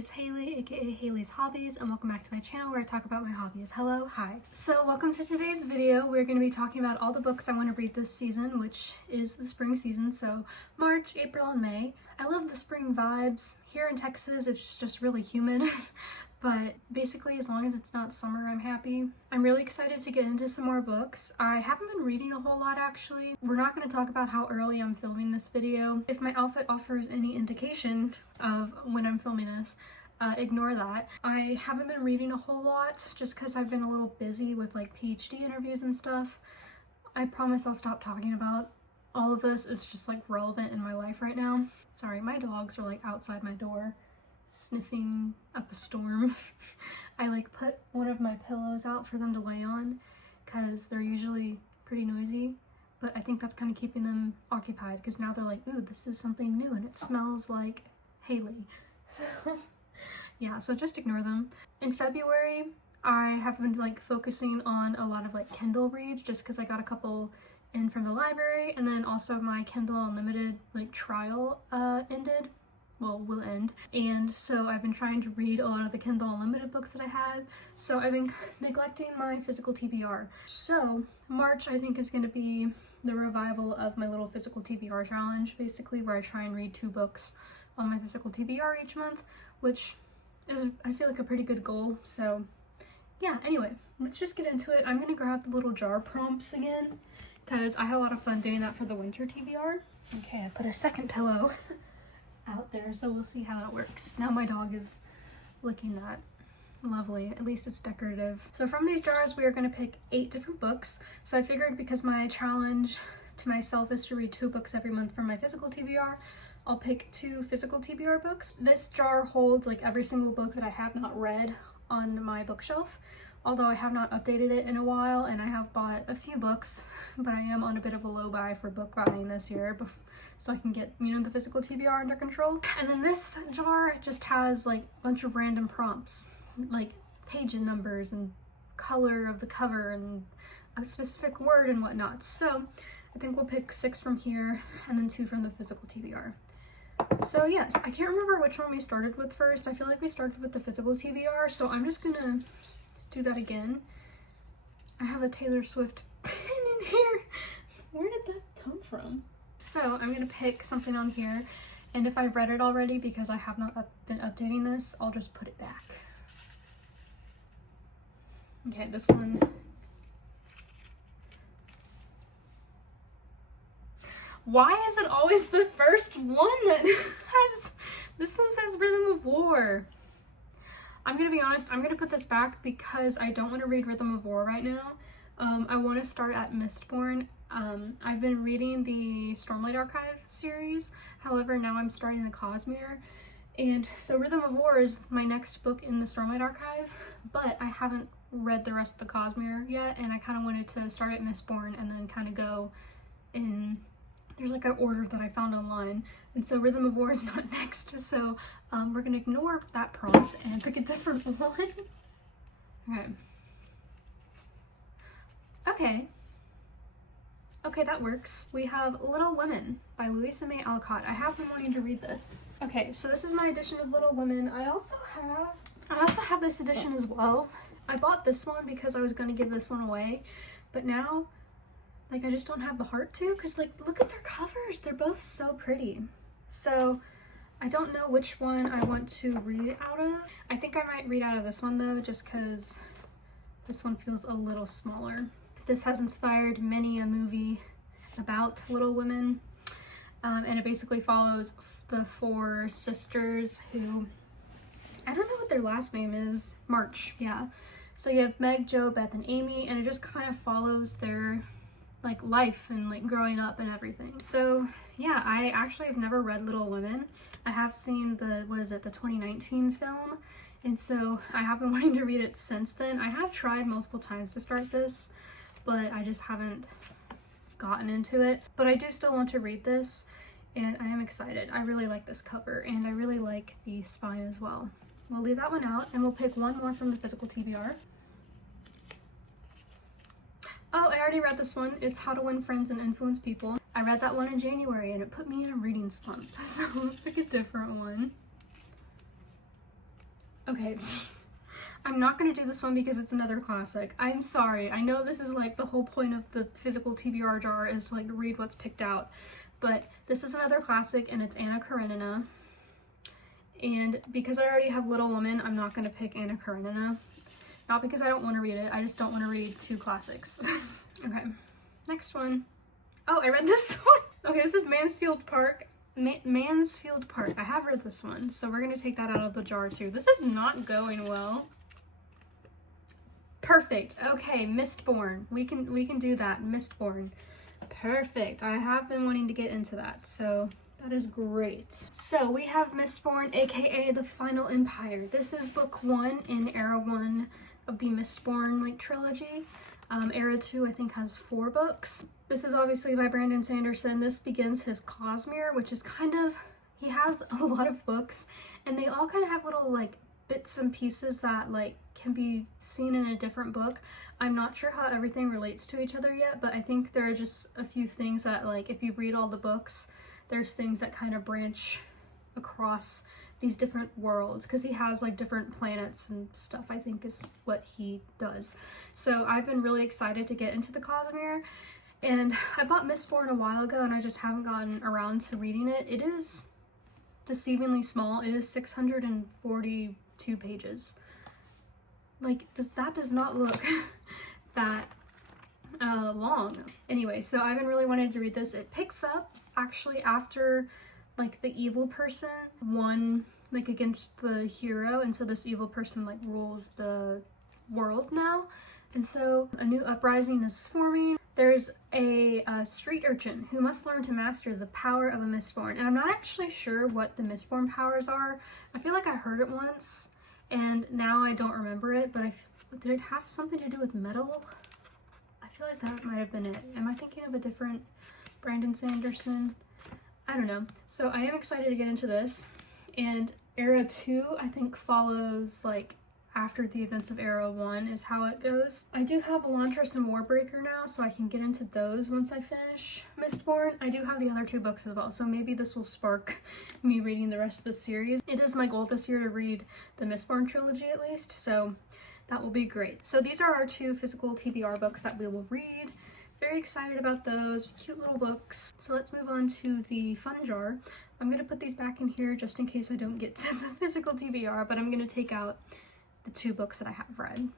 is Haley, aka Haley's Hobbies, and welcome back to my channel where I talk about my hobbies. Hello, hi. So welcome to today's video. We're going to be talking about all the books I want to read this season, which is the spring season, so March, April, and May. I love the spring vibes. Here in Texas, it's just really humid, but basically as long as it's not summer, I'm happy. I'm really excited to get into some more books. I haven't been reading a whole lot actually. We're not going to talk about how early I'm filming this video. If my outfit offers any indication of when I'm filming this, ignore that. I haven't been reading a whole lot just because I've been a little busy with like PhD interviews and stuff. I promise I'll stop talking about all of this. It's just like relevant in my life right now. Sorry, my dogs are like outside my door sniffing up a storm. I like put one of my pillows out for them to lay on because they're usually pretty noisy, but I think that's kind of keeping them occupied because now they're like, ooh, this is something new and it smells like Haley. So yeah, so just ignore them. In February, I have been like focusing on a lot of like Kindle reads just because I got a couple in from the library, and then also my Kindle Unlimited like trial will end, and so I've been trying to read a lot of the Kindle Unlimited books that I had, so I've been neglecting my physical TBR. So March I think is going to be the revival of my little physical TBR challenge, basically where I try and read 2 books on my physical TBR each month, which is I feel like a pretty good goal. So yeah, anyway, let's just get into it. I'm gonna grab the little jar prompts again because I had a lot of fun doing that for the winter TBR. Okay, I put a second pillow out there, so we'll see how that works. Now my dog is licking that. Lovely, at least it's decorative. So from these jars we are going to pick 8 different books. So I figured because my challenge to myself is to read 2 books every month from my physical TBR, I'll pick 2 physical TBR books. This jar holds like every single book that I have not read on my bookshelf, although I have not updated it in a while and I have bought a few books, but I am on a bit of a low buy for book buying this year so I can get, you know, the physical TBR under control. And then this jar just has like a bunch of random prompts, like page numbers and color of the cover and a specific word and whatnot. So I think we'll pick 6 from here and then 2 from the physical TBR. So yes, I can't remember which one we started with first. I feel like we started with the physical TBR, so I'm just gonna do that again. I have a Taylor Swift pin in here. Where did that come from? So I'm gonna pick something on here, and if I've read it already, because I have not been updating this, I'll just put it back. Okay, this one. Why is it always the first one that has, this one says Rhythm of War. I'm gonna be honest, I'm gonna put this back because I don't want to read Rhythm of War right now. I want to start at Mistborn. I've been reading the Stormlight Archive series, however now I'm starting the Cosmere, and so Rhythm of War is my next book in the Stormlight Archive, but I haven't read the rest of the Cosmere yet, and I kind of wanted to start at Mistborn and then kind of go in, there's like an order that I found online, and so Rhythm of War is not next, so we're gonna ignore that prompt and pick a different one. Okay, that works. We have Little Women by Louisa May Alcott. I have been wanting to read this. Okay, so this is my edition of Little Women. I also have this edition as well. I bought this one because I was gonna give this one away, but now like I just don't have the heart to, because like look at their covers, they're both so pretty. So I don't know which one I want to read out of. I think I might read out of this one though, just because this one feels a little smaller. This has inspired many a movie about Little Women, and it basically follows the 4 sisters who, I don't know what their last name is, March, yeah. So you have Meg, Jo, Beth, and Amy, and it just kind of follows their like life and like growing up and everything. So yeah, I actually have never read Little Women. I have seen the 2019 film, and so I have been wanting to read it since then. I have tried multiple times to start this, but I just haven't gotten into it. But I do still want to read this, and I am excited. I really like this cover, and I really like the spine as well. We'll leave that one out, and we'll pick one more from the physical TBR. Oh, I already read this one. It's How to Win Friends and Influence People. I read that one in January and it put me in a reading slump, so let's pick a different one. Okay. I'm not going to do this one because it's another classic. I'm sorry. I know this is like the whole point of the physical TBR jar is to like read what's picked out. But this is another classic and it's Anna Karenina. And because I already have Little Women, I'm not going to pick Anna Karenina. Not because I don't want to read it, I just don't want to read two classics. Okay, next one. Oh, I read this one. Okay, this is Mansfield Park. Mansfield Park. I have read this one, so we're going to take that out of the jar too. This is not going well. Perfect. Okay, Mistborn. We can do that. Mistborn. Perfect. I have been wanting to get into that, so that is great. So we have Mistborn, aka The Final Empire. This is book 1 in Era 1 of the Mistborn like trilogy. Era 2 I think has 4 books. This is obviously by Brandon Sanderson. This begins his Cosmere, which is kind of, he has a lot of books and they all kind of have little like bits and pieces that like can be seen in a different book. I'm not sure how everything relates to each other yet, but I think there are just a few things that like if you read all the books, there's things that kind of branch across these different worlds because he has like different planets and stuff, I think is what he does. So I've been really excited to get into the Cosmere, and I bought Mistborn a while ago and I just haven't gotten around to reading it. It is deceivingly small. It is 642 pages. Like that does not look that long. Anyway, so I've been really wanting to read this. It picks up actually after like the evil person won like against the hero, and so this evil person like rules the world now, and so a new uprising is forming. There's a street urchin who must learn to master the power of a Mistborn, and I'm not actually sure what the Mistborn powers are. I feel like I heard it once and now I don't remember it, but did it have something to do with metal? I feel like that might have been it. Am I thinking of a different Brandon Sanderson? I don't know. So I am excited to get into this, and Era 2 I think follows like after the events of Era 1 is how it goes. I do have Elantris and Warbreaker now, so I can get into those once I finish Mistborn. I do have the other 2 books as well, so maybe this will spark me reading the rest of the series. It is my goal this year to read the Mistborn trilogy at least, so that will be great. So these are our 2 physical TBR books that we will read. Very excited about those, cute little books. So let's move on to the fun jar. I'm going to put these back in here just in case I don't get to the physical TBR, but I'm going to take out the 2 books that I have read.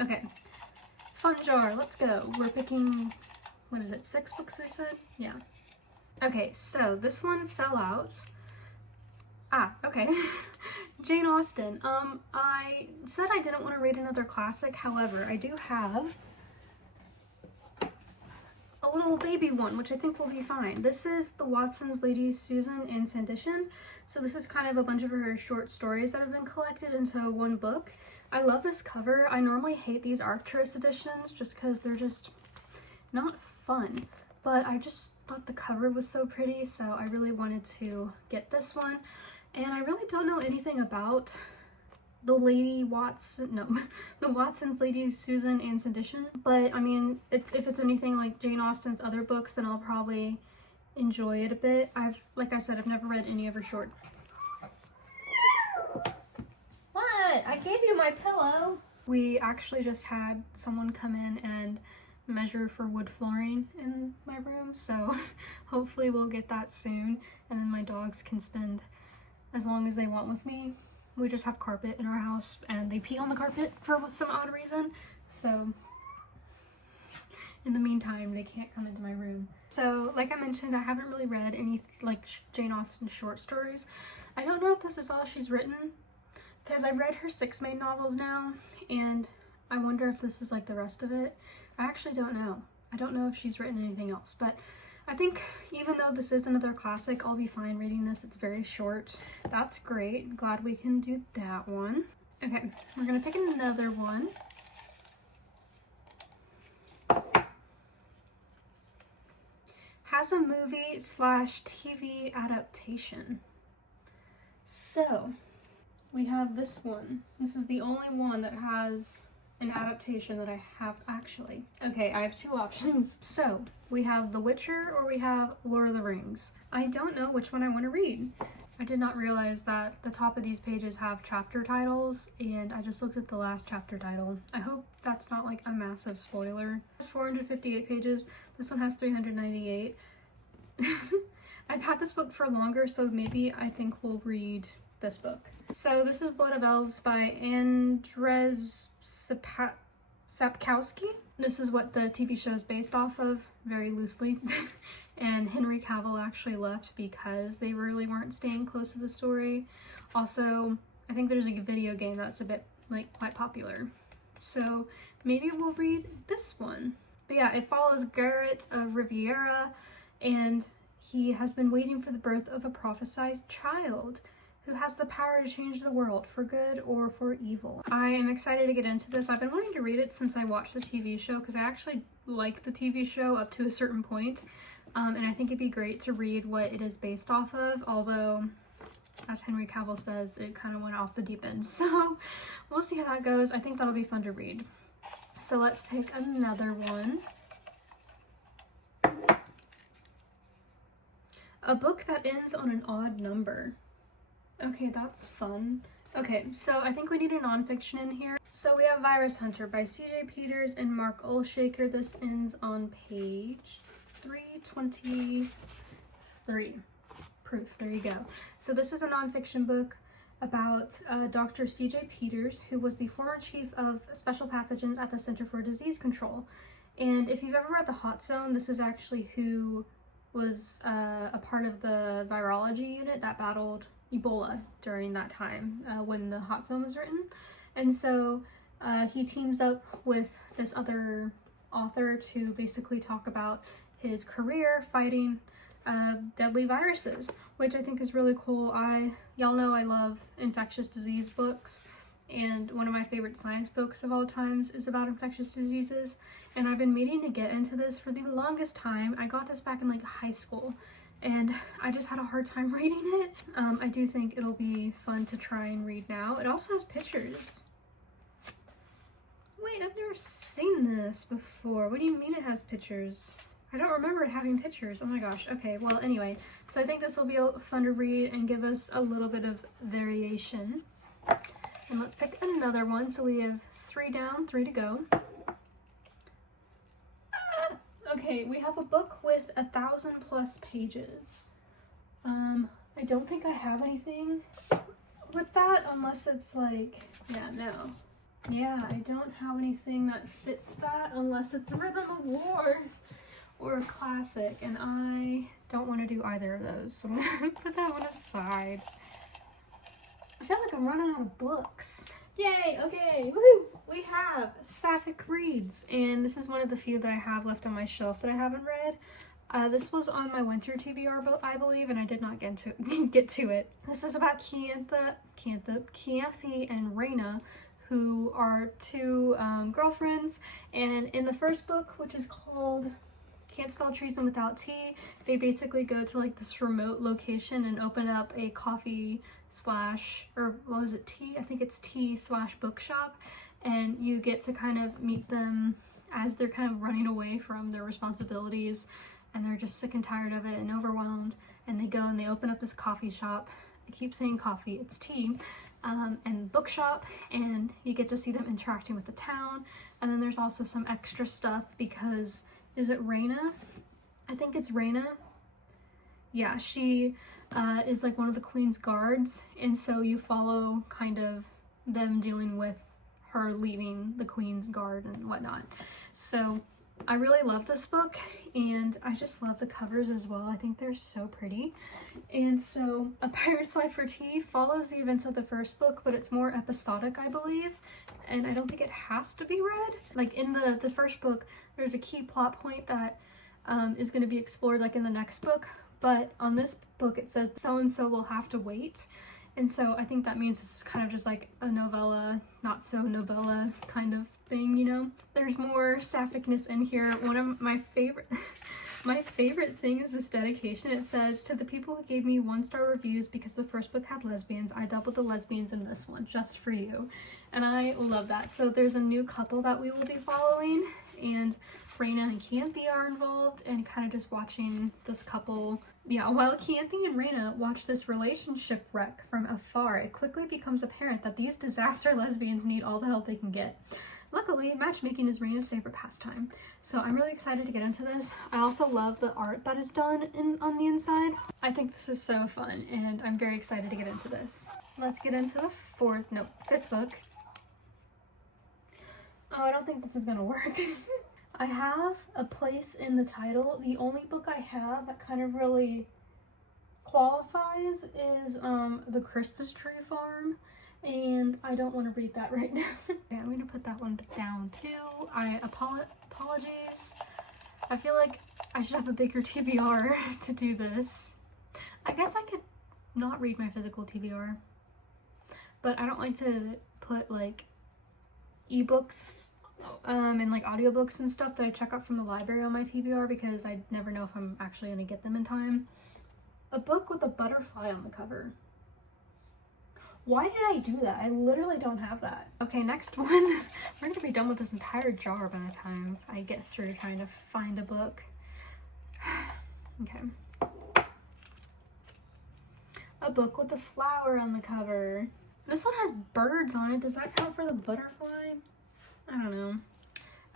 Okay, fun jar, let's go. We're picking, what is it, 6 books we said? Yeah. Okay, so this one fell out. Ah, okay. Jane Austen. I said I didn't want to read another classic, however, I do have a little baby one, which I think will be fine. This is the Watson's Lady Susan and Sanditon. So this is kind of a bunch of her short stories that have been collected into one book. I love this cover. I normally hate these Arcturus editions just because they're just not fun, but I just thought the cover was so pretty, so I really wanted to get this one. And I really don't know anything about the Watson's Lady Susan and Sanditon, but I mean, if it's anything like Jane Austen's other books, then I'll probably enjoy it a bit. Like I said, I've never read any of her short. What? I gave you my pillow. We actually just had someone come in and measure for wood flooring in my room, so hopefully we'll get that soon, and then my dogs can spend as long as they want with me. We just have carpet in our house and they pee on the carpet for some odd reason, so in the meantime they can't come into my room. So like I mentioned, I haven't really read any like Jane Austen short stories. I don't know if this is all she's written because I read her 6 main novels now, and I wonder if this is like the rest of it. I actually don't know. I don't know if she's written anything else, but I think even though this is another classic, I'll be fine reading this. It's very short. That's great. Glad we can do that one. Okay, we're gonna pick another one. Has a movie/TV adaptation. So, we have this one. This is the only one that has an adaptation that I have actually. Okay, I have 2 options. So, we have The Witcher or we have Lord of the Rings. I don't know which one I want to read. I did not realize that the top of these pages have chapter titles, and I just looked at the last chapter title. I hope that's not like a massive spoiler. It's 458 pages. This one has 398. I've had this book for longer, so maybe I think we'll read this book. So this is Blood of Elves by Andrzej Sapkowski. This is what the TV show is based off of, very loosely. And Henry Cavill actually left because they really weren't staying close to the story. Also, I think there's like a video game that's a bit like quite popular. So maybe we'll read this one. But yeah, it follows Garrett of Riviera, and he has been waiting for the birth of a prophesied child who has the power to change the world for good or for evil. I am excited to get into this. I've been wanting to read it since I watched the TV show because I actually like the TV show up to a certain point. And I think it'd be great to read what it is based off of, although, as Henry Cavill says, it kind of went off the deep end. So we'll see how that goes. I think that'll be fun to read. So let's pick another one. A book that ends on an odd number. Okay, that's fun. Okay, so I think we need a nonfiction in here. So we have Virus Hunter by C.J. Peters and Mark Olshaker. This ends on page 323. Proof, there you go. So this is a nonfiction book about Dr. C.J. Peters, who was the former chief of special pathogens at the Center for Disease Control. And if you've ever read The Hot Zone, this is actually who was a part of the virology unit that battled Ebola during that time when the Hot Zone was written. And so he teams up with this other author to basically talk about his career fighting deadly viruses, which I think is really cool. Y'all know I love infectious disease books, and one of my favorite science books of all times is about infectious diseases, and I've been meaning to get into this for the longest time. I got this back in like high school, and I just had a hard time reading it. I do think it'll be fun to try and read now. It also has pictures. Wait, I've never seen this before. What do you mean it has pictures? I don't remember it having pictures. Oh my gosh. Okay, well anyway, so I think this will be fun to read and give us a little bit of variation. And let's pick another one. So we have 3 down, 3 to go. Okay, we have a book with 1,000+ pages. I don't think I have anything with that unless it's like, yeah, no. Yeah, I don't have anything that fits that unless it's Rhythm of War or a classic, and I don't want to do either of those, so I'm gonna put that one aside. I feel like I'm running out of books. Yay, okay, woohoo! We have Sapphic Reads, and this is one of the few that I have left on my shelf that I haven't read. This was on my winter TBR, I believe, and I did not get to it. This is about Kianthi and Raina, who are 2 girlfriends, and in the first book, which is called Can't Spell Treason Without Tea, they basically go to like this remote location and open up a coffee slash, or what was it, tea? I think it's tea slash bookshop, and you get to kind of meet them as they're kind of running away from their responsibilities, and they're just sick and tired of it and overwhelmed, and they go and they open up this coffee shop. I keep saying coffee, it's tea, and bookshop, and you get to see them interacting with the town. And then there's also some extra stuff because, is it Raina? I think it's Raina. Yeah, she is like one of the Queen's guards, and so you follow kind of them dealing with her leaving the Queen's guard and whatnot. So I really love this book, and I just love the covers as well. I think they're so pretty. And so A Pirate's Life for Tea follows the events of the first book, but it's more episodic, I believe, and I don't think it has to be read. Like in the first book, there's a key plot point that is going to be explored like in the next book, but on this book it says so-and-so will have to wait. And so I think that means it's kind of just like a novella, not so novella kind of thing, you know? There's more sapphicness in here. One of my favorite thing is this dedication. It says, "To the people who gave me 1-star reviews because the first book had lesbians, I doubled the lesbians in this one, just for you." And I love that. So there's a new couple that we will be following, and Raina and Canthi are involved, and kind of just watching this couple. Yeah, while Canthi and Raina watch this relationship wreck from afar, it quickly becomes apparent that these disaster lesbians need all the help they can get. Luckily, matchmaking is Raina's favorite pastime, so I'm really excited to get into this. I also love the art that is done on the inside. I think this is so fun, and I'm very excited to get into this. Let's get into the fifth book. Oh, I don't think this is gonna work. I have a place in the title. The only book I have that kind of really qualifies is The Christmas Tree Farm, and I don't want to read that right now. Okay, I'm going to put that one down too. Apologies. I feel like I should have a bigger TBR to do this. I guess I could not read my physical TBR, but I don't like to put like ebooks and like audiobooks and stuff that I check out from the library on my TBR because I never know if I'm actually going to get them in time. A book with a butterfly on the cover. Why did I do that? I literally don't have that. Okay, next one. We're going to be done with this entire jar by the time I get through trying to find a book. Okay. A book with a flower on the cover. This one has birds on it. Does that count for the butterfly? I don't know.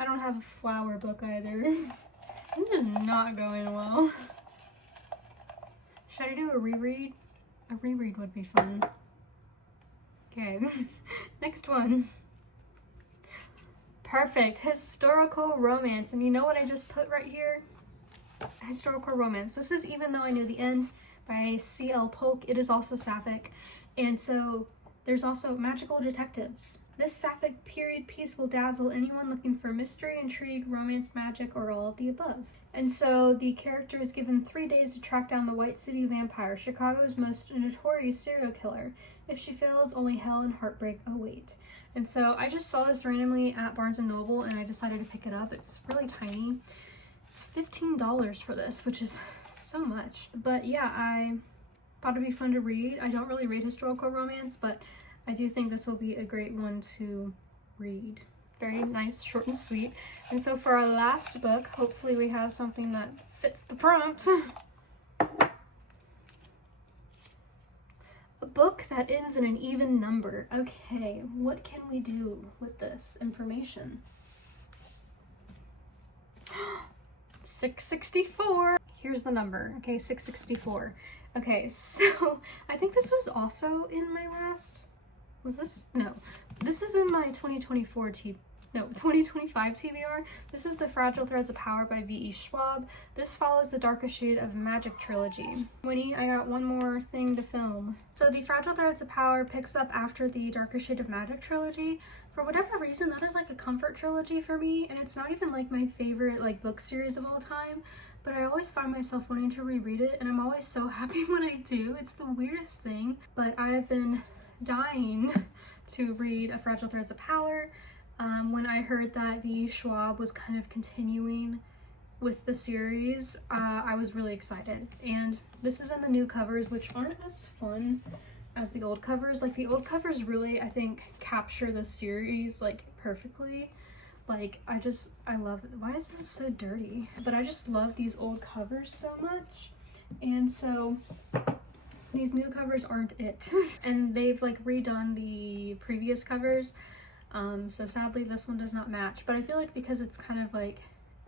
I don't have a flower book either. This is not going well. Should I do a reread? A reread would be fun. Okay, next one. Perfect. Historical romance. And you know what I just put right here? Historical romance. This is Even Though I Knew the End by C.L. Polk. It is also sapphic. And so there's also magical detectives. This sapphic period piece will dazzle anyone looking for mystery, intrigue, romance, magic, or all of the above. And so the character is given 3 days to track down the White City vampire, Chicago's most notorious serial killer. If she fails, only hell and heartbreak await. And so I just saw this randomly at Barnes & Noble and I decided to pick it up. It's really tiny. It's $15 for this, which is so much. But yeah, I thought it'd be fun to read. I don't really read historical romance, but I do think this will be a great one to read. Very nice, short and sweet. And so for our last book, hopefully we have something that fits the prompt. A book that ends in an even number. Okay, what can we do with this information? 664. Here's the number. Okay, 664. Okay, so I think this was also in my last... Was this? No. This is in my 2025 TBR. This is The Fragile Threads of Power by V.E. Schwab. This follows the Darkest Shade of Magic trilogy. Winnie, I got one more thing to film. So The Fragile Threads of Power picks up after the Darkest Shade of Magic trilogy. For whatever reason, that is like a comfort trilogy for me, and it's not even like my favorite like book series of all time, but I always find myself wanting to reread it, and I'm always so happy when I do. It's the weirdest thing, but I have been dying to read A Fragile Threads of Power. When I heard that V. Schwab was kind of continuing with the series, I was really excited. And this is in the new covers, which aren't as fun as the old covers. Like, the old covers really, I think, capture the series, like, perfectly. Like, I love it. Why is this so dirty? But I just love these old covers so much. And so these new covers aren't it. And they've like redone the previous covers. So sadly this one does not match. But I feel like because it's kind of like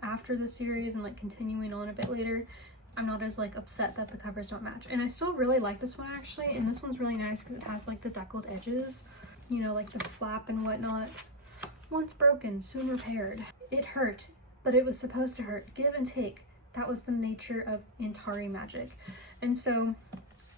after the series and like continuing on a bit later, I'm not as like upset that the covers don't match. And I still really like this one actually. And this one's really nice because it has like the deckled edges, you know, like the flap and whatnot. Once broken, soon repaired. It hurt, but it was supposed to hurt. Give and take. That was the nature of Antari magic. And so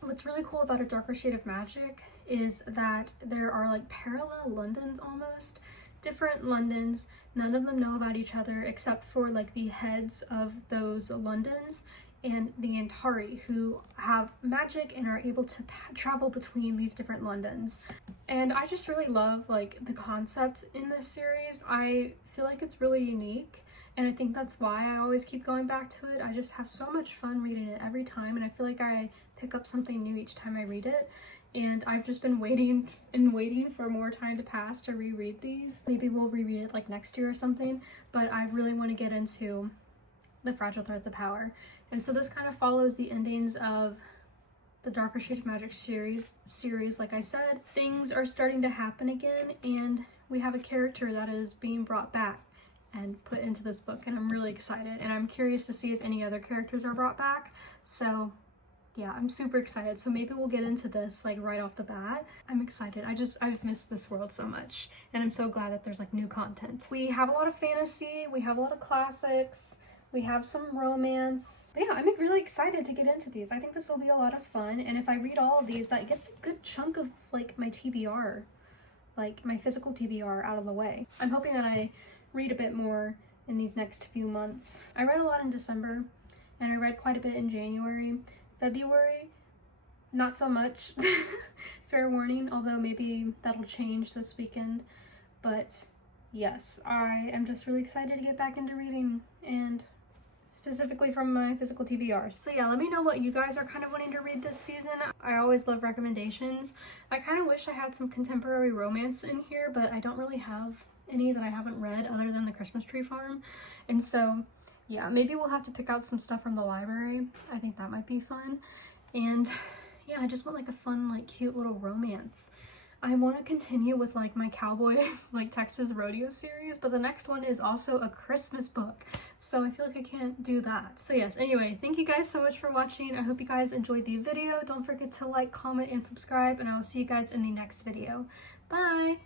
what's really cool about A Darker Shade of Magic is that there are like parallel Londons almost. Different Londons, none of them know about each other except for like the heads of those Londons and the Antari, who have magic and are able to travel between these different Londons. And I just really love like the concept in this series. I feel like it's really unique, and I think that's why I always keep going back to it. I just have so much fun reading it every time, and I feel like I pick up something new each time I read it. and I've just been waiting and waiting for more time to pass to reread these. Maybe we'll reread it like next year or something, but I really want to get into the Fragile Threads of Power. And so this kind of follows the endings of the Darker Shade of Magic series. Like I said, things are starting to happen again, and we have a character that is being brought back and put into this book, and I'm really excited, and I'm curious to see if any other characters are brought back. So yeah, I'm super excited. So maybe we'll get into this like right off the bat. I'm excited. I've missed this world so much, and I'm so glad that there's like new content. We have a lot of fantasy, we have a lot of classics, we have some romance. But yeah, I'm really excited to get into these. I think this will be a lot of fun, and if I read all of these, that gets a good chunk of like my TBR, like my physical TBR out of the way. I'm hoping that I read a bit more in these next few months. I read a lot in December, and I read quite a bit in January. February, not so much. Fair warning, although maybe that'll change this weekend. But yes, I am just really excited to get back into reading, and specifically from my physical TBR. So yeah, let me know what you guys are kind of wanting to read this season. I always love recommendations. I kind of wish I had some contemporary romance in here, but I don't really have any that I haven't read other than The Christmas Tree Farm. And so yeah, maybe we'll have to pick out some stuff from the library. I think that might be fun. And yeah, I just want like a fun, like cute little romance. I want to continue with like my cowboy, like Texas rodeo series, but the next one is also a Christmas book. So I feel like I can't do that. So yes, anyway, thank you guys so much for watching. I hope you guys enjoyed the video. Don't forget to like, comment, and subscribe, and I will see you guys in the next video. Bye!